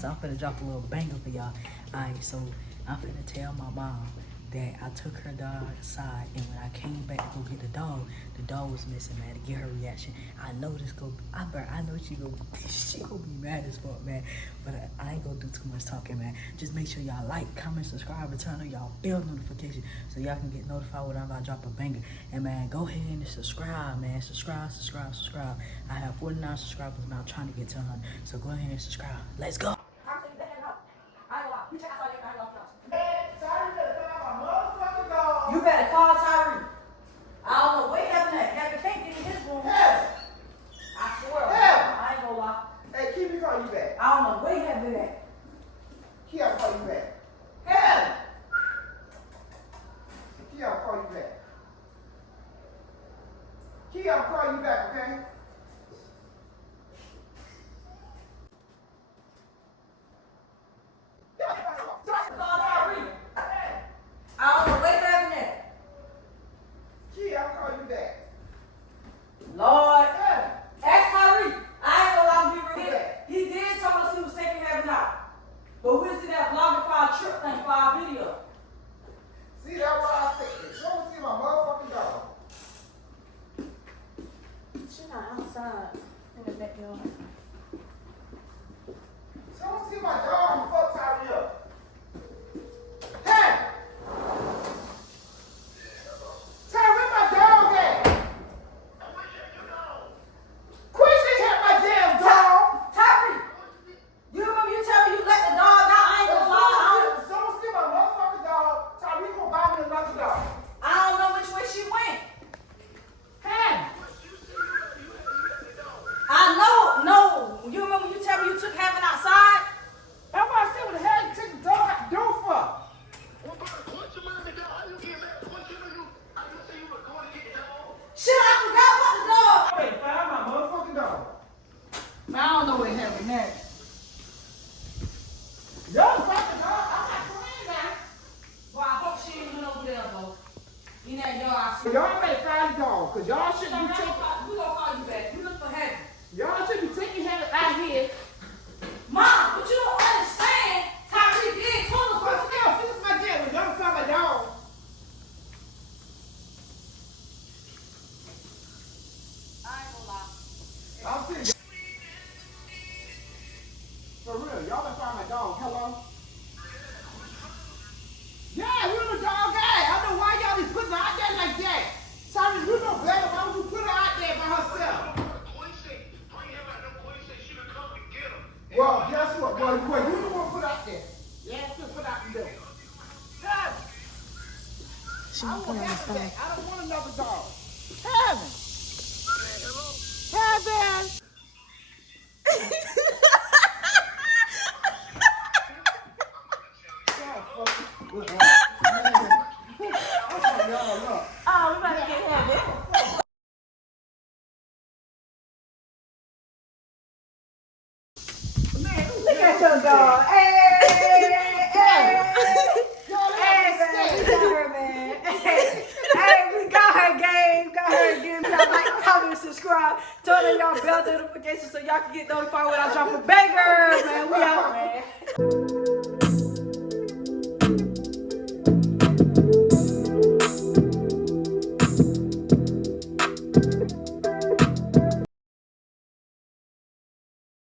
so I'm finna drop a little banger for y'all. Alright, so I'm finna tell my mom that I took her dog outside, and when I came back to go get the dog was missing, man. To get her reaction, I know this I know she gonna be mad as fuck, man. But I ain't gonna do too much talking, man. Just make sure y'all like, comment, subscribe, and turn on y'all bell notification so y'all can get notified when I'm about to drop a banger. And man, go ahead and subscribe, man. Subscribe. I have 49 subscribers, and I'm trying to get to 100. So go ahead and subscribe. Let's go. You better call Tyree. I don't know what happened to that. Can't get in his room. Hey. I swear. Hey. I ain't gonna lie. Hey, keep me call you back. I don't know what happened to that. Key, I'll call you back. Hey. Key, I'll call you back. Key, I'll call you back, okay? I don't know what happened there. Key, I'll call you back. Lord. Hey. Ask Tyree. I ain't gonna lie to be real. He did tell us he was taking heaven out. But we'll see that vlogging for our trip thing for our video. See, that's what I said. She don't see my motherfucking dog. She not outside in the backyard. She don't see my dog. Fuck Tyree up. Hey! Tyree, where my dog at? Quincy had my damn dog. Tyree, you remember you tell me you let the dog out? I ain't gonna lie. Someone see my motherfucking dog. Tyree gonna buy me another dog. I don't know which way she went. Hey! I know. No. You remember you tell me you took heaven outside? That's why I said, what the hell you take the dog out the door for? Shit, I forgot about the dog. Wait, find my motherfucking dog. Man, I don't know what happened next. Y'all find the dog? I'm not playing now. Boy, I hope she ain't went over there, though. In that yard, I So see. y'all better find the dog, because y'all shouldn't be taking, We gonna call you back. You look for heaven. y'all should be taking him out here. Mom, but you don't understand. Tyree did told us But first. still, this is my dad. When y'all find my dog, I ain't gonna lie. I'm sitting. For real, y'all better find my dog. Hello? Yeah, you the dog guy. I don't know why y'all be putting her out there like that. Tyree, you know better. Why would you put her out there by herself? Well, guess what? Well, you the one put out there. Yeah, still put out there. God. I don't have that. I don't want another dog. Heaven. Heaven. Oh, we about to get heaven. Look at your dog. Hey, man, we got her, man. Hey, we got her, game. Got her again. Y'all like, comment, subscribe, turn on y'all bell notifications so y'all can get notified when I drop a banger.